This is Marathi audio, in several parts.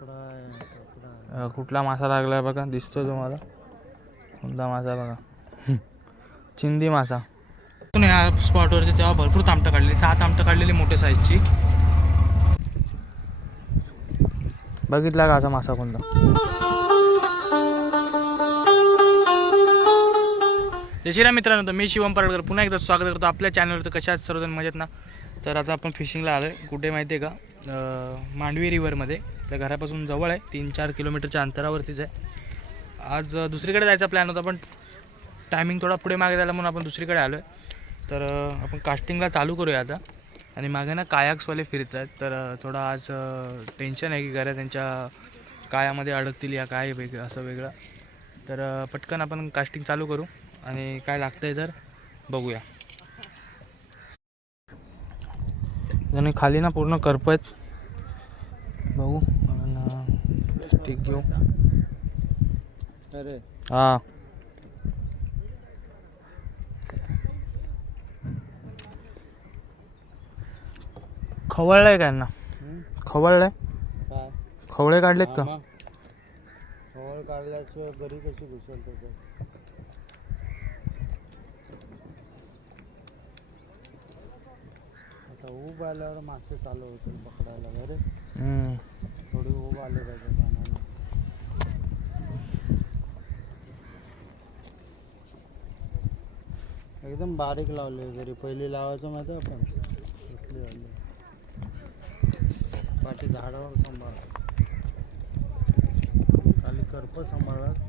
अ, कुठला मासा लागलाय बघा दिसतो तुम्हाला. कोणता मासा बघा. चिंदी मासा. या स्पॉटवरती तेव्हा भरपूर तामटं काढलेली सात आमटं काढलेली मोठ्या साईजची बघितला का असा मासा कोणता? जय श्रीराम मित्रांनो तर मी शिवम पराडकर पुन्हा एकदा स्वागत करतो आपल्या चॅनलवर तर कशाच सर्वजण? मजेत ना? तर आता आपण फिशिंगला आलो आहे कुठे माहिती आहे का? मांडवी रिव्हरमध्ये आपल्या घरापासून जवळ आहे. तीन चार किलोमीटरच्या अंतरावरतीच आहे. आज दुसरीकडे जायचा प्लॅन होता पण टायमिंग थोडा पुढे मागे झाला म्हणून आपण दुसरीकडे आलो आहे तर आपण कास्टिंगला चालू करूया आता. आणि मागे ना कायाक्सवाले फिरत आहेत. तर थोडं आज टेन्शन आहे की घरा त्यांच्या कायामध्ये अडकतील या काय वेगळं असं वेगळं. तर पटकन आपण कास्टिंग चालू करू. आणि काय लागतं आहे तर बघूया. आणि खाली ना पूर्ण करप आहेत. बघू. स्टिक घेऊ. अरे. हा. खवळलंय काय ना? खवळलंय? काय? खवळे काढलेत का? खवळ काढल्याशिवाय बरी कशी घुसेल त्याच्यात आता ऊब आल्यावर मासे चालू होतील पकडायला बरे. थोडी ऊब आली पाहिजे पाण्याला एकदम बारीक लावले जरी पहिली लावायचं माहिती आहे आपण? कसली वाली पाठी झाडावर सांभाळ. खाली करप सांभाळत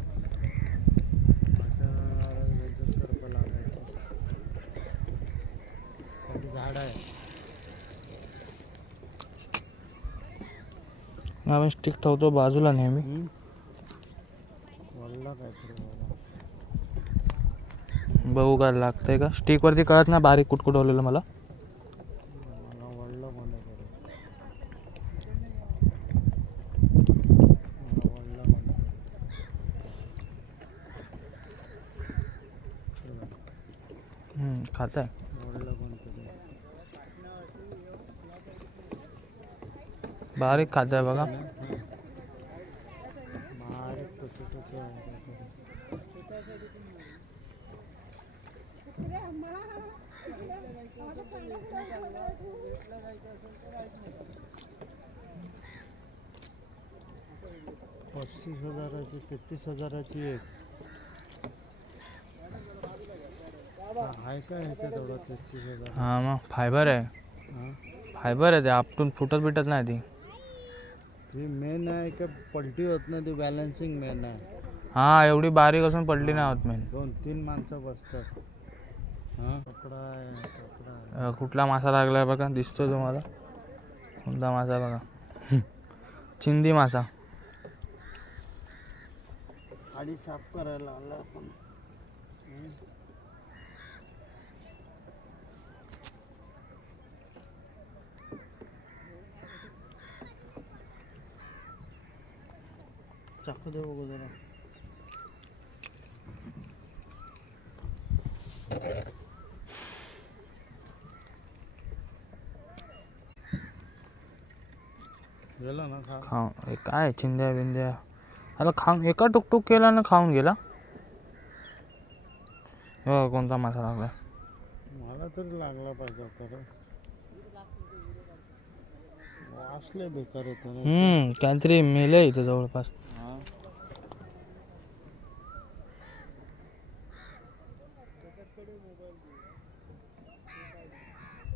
झाड आहे. आपण स्टिक ठेवतो बाजूला नेहमी. बघू काय लागतंय का? स्टिक वरती कळत ना बारीक कुटकुटवलेलं मला. मला वळलं बारीक बघा छोटे आहे काहीतरी. पस्तीस हजाराची तेहतीस हजाराची एक आहे का ह्याच्यात एवढा तेहतीस हजार हा मग फायबर आहे? फायबर आहे ते आपटून फुटत बिटत नाही ती ती मेन आहे का पलटी होत नाही ती बॅलन्सिंग मेन आहे. हा एवढी बारीक असून पडली नाही होत मेन दोन तीन माणसं बसतात. हा? कपडा आहे कपडा आहे. अ, कुठला मासा लागलाय बघा दिसतो तुम्हाला? कोणता मासा बघा? चिंदी मासा. खाली साफ करायला आला आपण. चाकू दे बघू जरा गेला ना खा खाऊन हे काय चिंद्या बिंद्या अरे खाऊन एका टुकटुक केला ना खाऊन गेला हो कोणता मासा लागला मला तरी लागला पाहिजे होता रे वासले बेकार हम्म काहीतरी मेले इथं जवळपास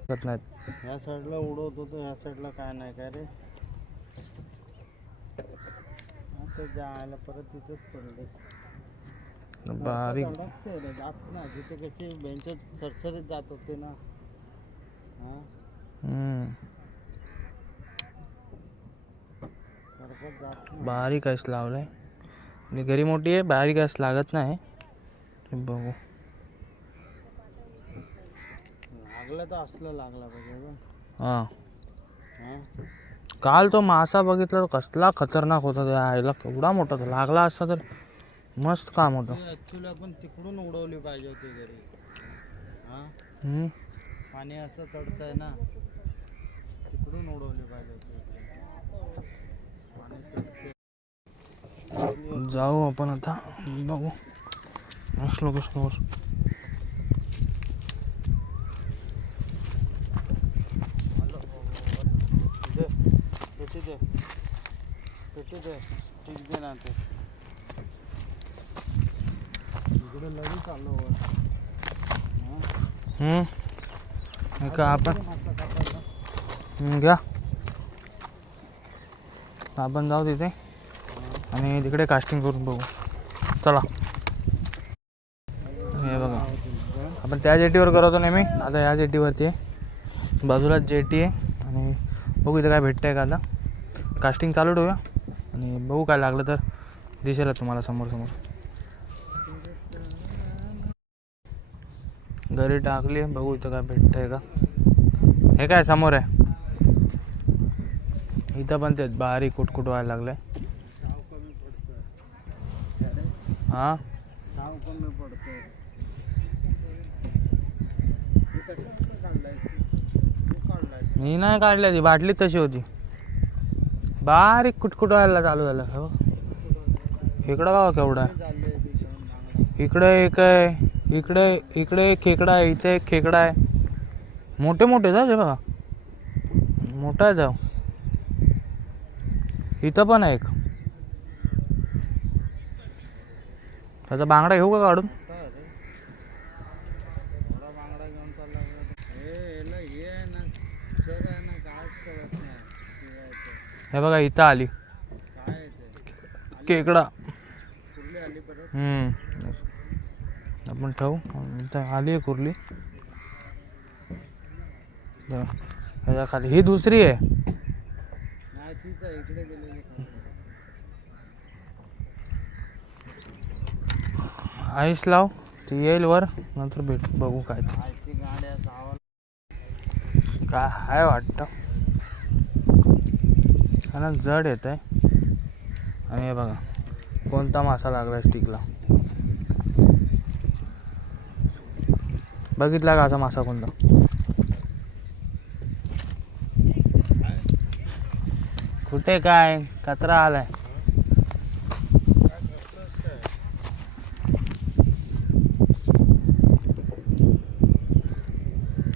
दिसत नाहीत. ह्या साईडला उडवत होतो ह्या साईडला काय नाही काय रे? आता जायला परत तिथेच पडले बारीक अडकते रे जात ना जिथे कशी बेंच सरसरीत जात होते ना. हा? हम्म. सरकत जात नाही. बारीक आईस लावलाय. आणि घरी मोठी आहे बारीक आईस लागत नाही. बघू. लागलं तर असलं लागला पाहिजे. हा. हा? काल तो मासा बघितला तो कसला खतरनाक होता त्या आईला. केवढा मोठा होता लागला असता तर मस्त काम होतं. ऍक्च्युली आपण तिकडून उडवली पाहिजे होती घरी. हा? हम्म. पाणी असं चढतंय ना तिकडून उडवली पाहिजे होती. जाऊ आपण आता. बघू. असलो कसलो पेटी दे. पेटी दे. ठीक दे ना ते. इकडे लढू चाललो वर. हम्म. हे का आपण घ्या. आपण जाऊ तिथे. आणि तिकडे कास्टिंग करून बघू. चला. हे बघा. आपण त्या जेटीवर करतो नेहमी. आता ह्या जेटीवरती आहे. बाजूलाच जेटी आहे. आणि बघू इथं काय भेटतंय का आता. कास्टिंग चालू ठेवूया. आणि बघू काय लागलं तर दिसेलच तुम्हाला समोर समोर. घरी टाकली बघू इथं काय भेटतंय का. हे काय समोर आहे. इथं पण तेच बारीक कुटकुट व्हायला लागलंय. साव हां? मी नाही काढली ती. बाटली तशी होती. बारीक कुटकुट व्हायला चालू झालं. हो. खेकडं बघा केवढा. आहे इकडे एक आहे इकडे इकडे एक खेकडा आहे इथे एक खेकडा आहे. मोठे मोठे जा हा ते बघा. मोठा आहे जाऊ इथं पण आहे एक. त्याचा बांगडा घेऊ का काढून? बांगडा घेऊन चालला बरं. हे याला हे आहे ना सर आहे ना कायच कळत नाही हे आहे ते. हे बघा इथं आली. केकडा आपण ठेवू. इथं आली आहे कुर्ली. खाली. ही दुसरी आहे. आईस लाव. ती येईल वर. नंतर भेट बघू काय ते. काय आहे वाटतं? आणि जड येत आहे आणि हे बघा कोणता मासा लागला स्टिकला बघितला का असा मासा कोणता? कुठे काय? कचरा आलाय.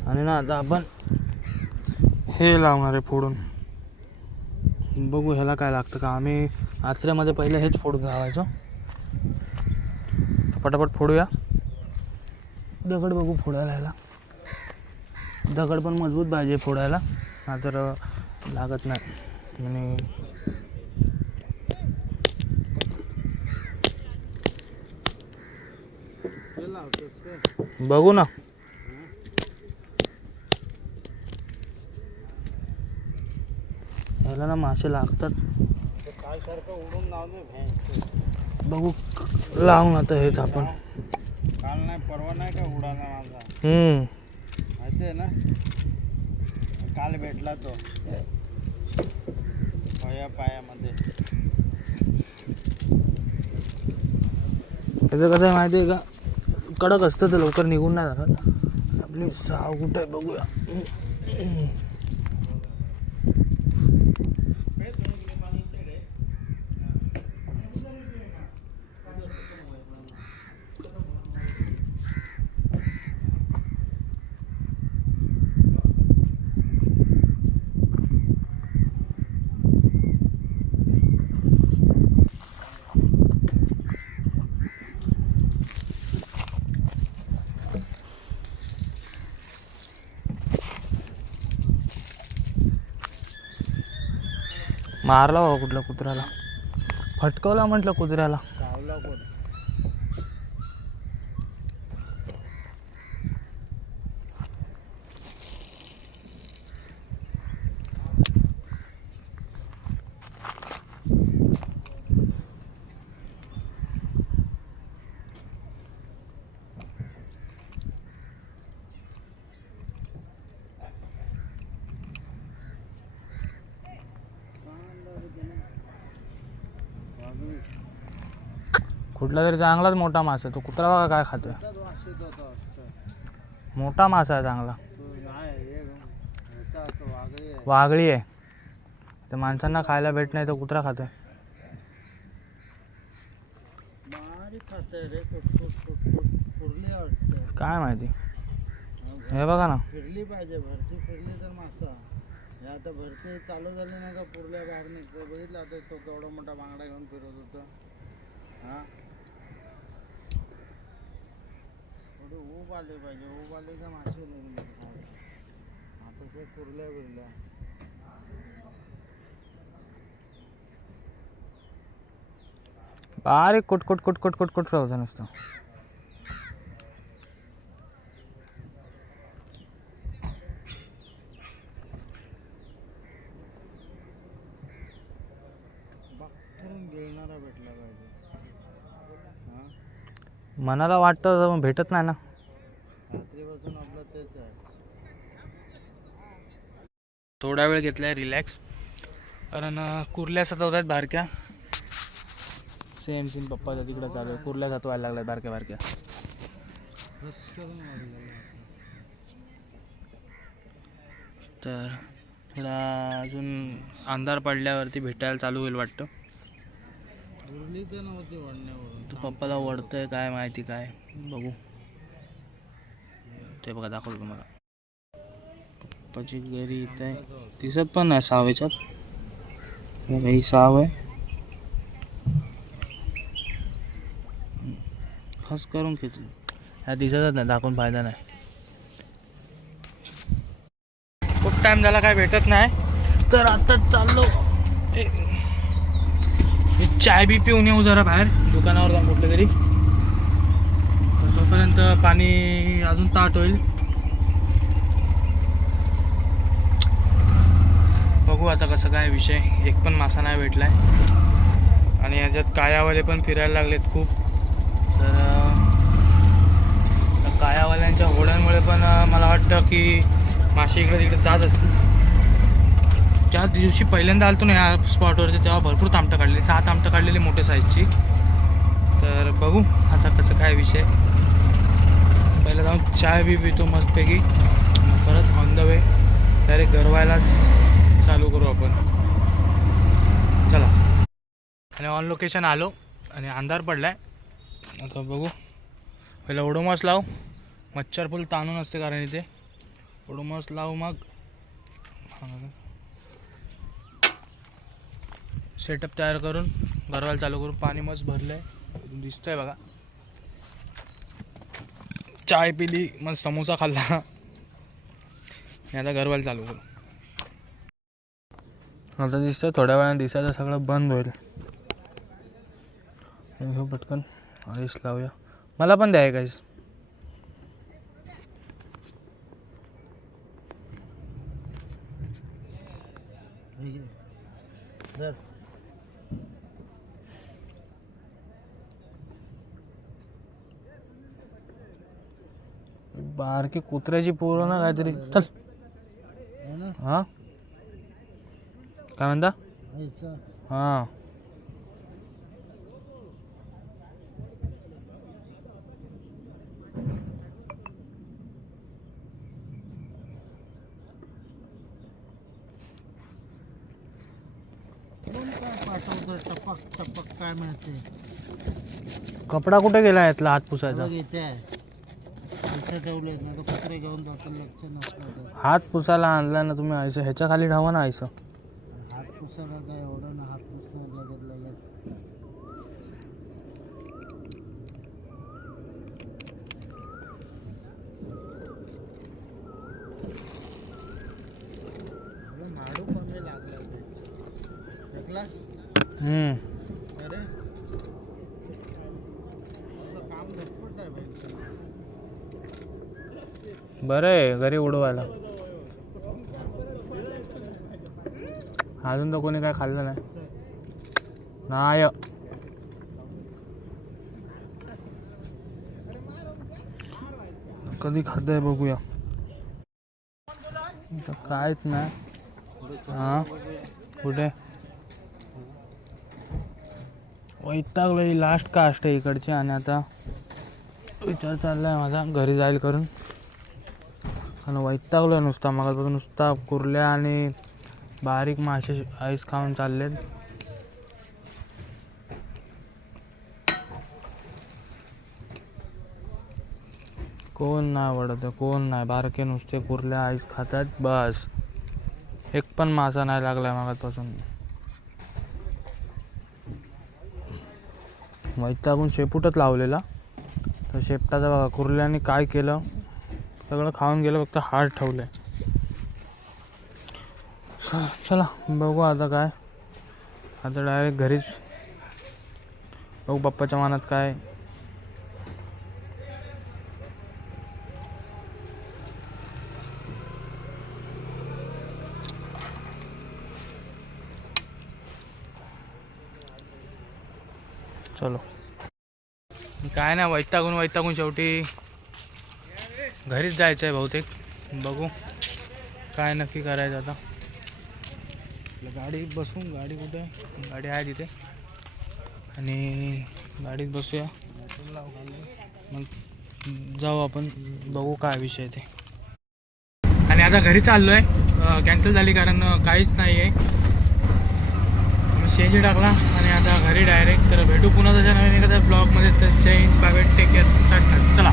आणि ना आता आपण हे लावणार आहे फोडून. बघू ह्याला काय लागतं का. आम्ही आचऱ्यामध्ये पहिले हेच फोडून लावायचो. पटापट फोडूया. दगड बघू फोडायला ह्याला. दगड पण मजबूत पाहिजे फोडायला. नाहीतर लागत नाही. आणि बघू ना. ह्याला ना मासे लागतात. उडून लाव बघू लावून आता हेच आपण. काल नाही परवा नाही का उडाला माझा? हम्म. माहिती आहे ना? काल भेटला तो. पाया पायामध्ये. त्याचं कसं माहिती आहे का? कडक असतं तर लवकर निघून नाही जातात आपली साव कुठे बघूया. मारला बाबा कुठला कुत्र्याला. फटकवला म्हटलं कुत्र्याला. चावला कोण? कुठला तरी चांगलाच मोठा मासा तो कुत्रा बघा काय खातोय. मोठा मासा आहे चांगला. वाघळी आहे. तर माणसांना खायला भेट नाही तो कुत्रा खातोय. काय माहिती? हे बघा ना. फिरली पाहिजे भरती फिरली तर मासा. हे आता भरती चालू झाली नाही का? पुरल्या बाहेर निघतो बघितलं आता तो केवढा मोठा बांगडा घेऊन फिरत होता. हां? थोडी ऊब आली पाहिजे ऊब आली का मासे निघून आता ते पुरल्या बिरल्या. बारीक कुट कुट कुट कुट कुट कुट राहतं नुसतं. बाकरून गिळणारा भेटला पाहिजे. हा? मनाला वाटतं मग भेटत नाही ना. थोडा वेळ घेतला आहे थोडा वेळ घेतलाय रिलॅक्स कारण कुर्ल्या सतवत आहेत बारक्या. सेम सेम पप्पाच्या तिकडं चालू आहे. कुर्ल्या सतवायला लागल्या बारक्या बारक्या. तर थोडा अजून अंधार पडल्यावरती भेटायला चालू होईल वाटतं. उरली तर नव्हती वडण्यावरून पप्पाला वडतंय काय माहिती काय? बघू. ते बघा दाखवलं तुम्हाला. पप्पाची घरी इथं आहे. दिसत पण नाही सावेच्यात बघा, ही साव आहे. खास करून घेतली ह्या दिसतच नाही दाखवून फायदा नाही. खूप टाइम झाला काय भेटत नाही. तर आता चाललो. चाय बी पिऊन येऊ जरा बाहेर. दुकानावर जाऊन कुठलं तरी तोपर्यंत पाणी अजून ताट होईल. बघू आता कसं काय विषय. एक पण मासा नाही भेटलाय. आणि याच्यात कायावाले पण फिरायला लागलेत खूप. तर कायावाल्यांच्या होड्यांमुळे पण मला वाटतं की मासे इकडे तिकडे जात असतील. ज्या दिवशी पहिल्यांदा आलतो ना या स्पॉटवरती तेव्हा भरपूर तामटं काढलेली. सहा तामटं काढलेली मोठ्या साईजची तर बघू आता कसं काय विषय. पहिला जाऊन चाय बी पितो मस्तपैकी. परत ऑन द वे डायरेक्ट गरवायलाच चालू करू आपण. चला. आणि ऑन लोकेशन आलो आणि अंधार पडलाय. आता बघू. पहिला ओडोमास लाव. मच्छर फुल ताणून असते कारण इथे. ओडोमास लाव मग. सेटअप तयार करून गरवायला चालू करू पाणी मस्त भरलंय. दिसतंय बघा. चाय पिली मग समोसा खाल्ला. आणि आता गरवायला चालू करू. आता दिसतंय थोड्या वेळाने दिसायचं सगळं बंद होईल. हे पटकन आईस लावूया. मला पण द्या काहीच हे बारकी कुत्र्याची पोरं ना काहीतरी चल। हा? काय म्हणता हा। हां काय टपक टपक काय माहिती कपडा कुठे गेला यातला हात पुसायचा? ठेवले घेऊन जातो लक्ष हात पुसायला आणला ना तुम्ही आयचं ह्याच्या खाली ठेवा ना आयचं हात पुसायला काय एवढं ना हात पुसणं माडू कमी लागलं? हम्म. अरे. काम झटपट आहे बाई. बरं आहे घरी उडवायला. अजून तर कोणी काय खाल्लं नाही. नाही. कधी खात बघूया. कायच काहीच नाही. हां? कुठे? वैतागलो लास्ट कास्ट आहे इकडची आणि आता विचार चाललाय माझा. घरी जाईल करून. आणि वैतागलो नुसता. मग नुसता कुर्ल्या आणि बारीक मासे आईस खाऊन चाललेत. कोण नाही आवडत कोण नाही. बारके नुसते कुर्ल्या आईस खातात बस. एक पण मासा नाही लागलाय मागापासून वैतागून शेपूटच लावलेला. तर शेपटाचा बघा कुर्ल्याने काय केलं? सगळं खाऊन गेलं फक्त हाड ठेवलं. आहे चला बघू आता काय. आता डायरेक्ट घरीच. बघू पप्पाच्या मनात काय. चलो. काय नाही वैतागून वैतागून शेवटी. घरीच जायचं आहे बहुतेक. बघू. काय नक्की करायचं आता. गाडी बसून गाडी कुठे आहे? गाडी आहे तिथे. आणि गाडीत बसूया. मग जाऊ आपण बघू काय विषय ते. आणि आता घरी चाललो आहे कॅन्सल झाली कारण काहीच नाही आहे शेजी टाकला आणि आता घरी डायरेक्ट तर भेटू पुन्हा त्याच्या नवीन एखाद्या ब्लॉगमध्ये तर जैन प्रायव्हेट टेक केअर चला.